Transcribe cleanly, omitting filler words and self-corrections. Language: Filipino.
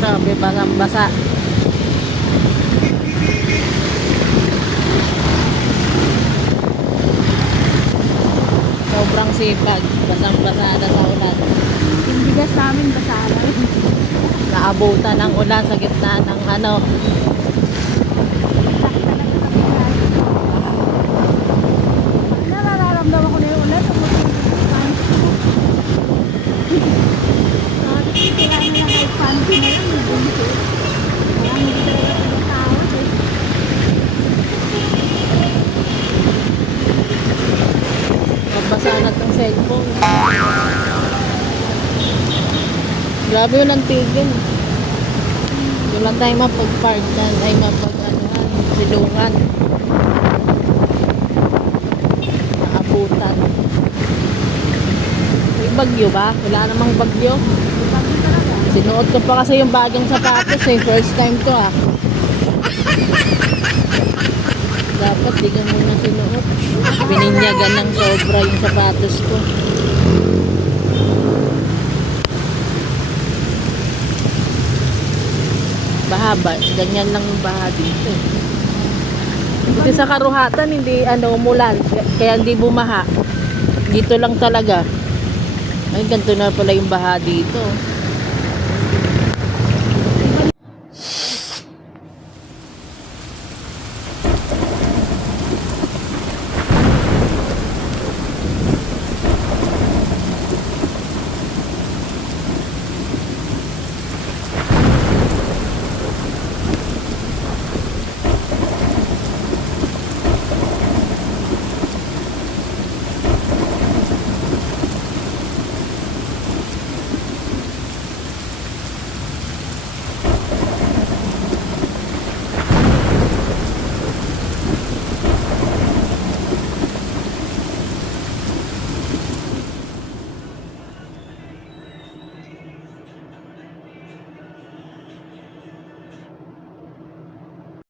Grabe, basang basa. Sobrang sipag. Basang basa na sa ulan. Yung bigas namin basa na rin. Naabutan ng ulan sa gitna ng ano. Nararamdaman ko na yung ulan. Kaya na lang ay panty na yun. Kaya hindi talaga pinatawad eh. Magbasa na itong cellphone. Grabe yun ang tigil. Doon lang tayo mapag-park dyan. Ay mapag-anuhan. Silungan. Naabutan. May bagyo ba? Wala namang bagyo. Panty talaga. Sinuot ko pa kasi yung bagong sapatos eh. First time to ah. Dapat di ka muna sinuot. Pininyagan ng sobra yung sapatos ko. Baha ba? Ganyan lang yung baha dito. Kasi sa Karuhatan hindi umulan. Kaya hindi bumaha. Dito lang talaga. Ay, ganito na pala yung baha dito.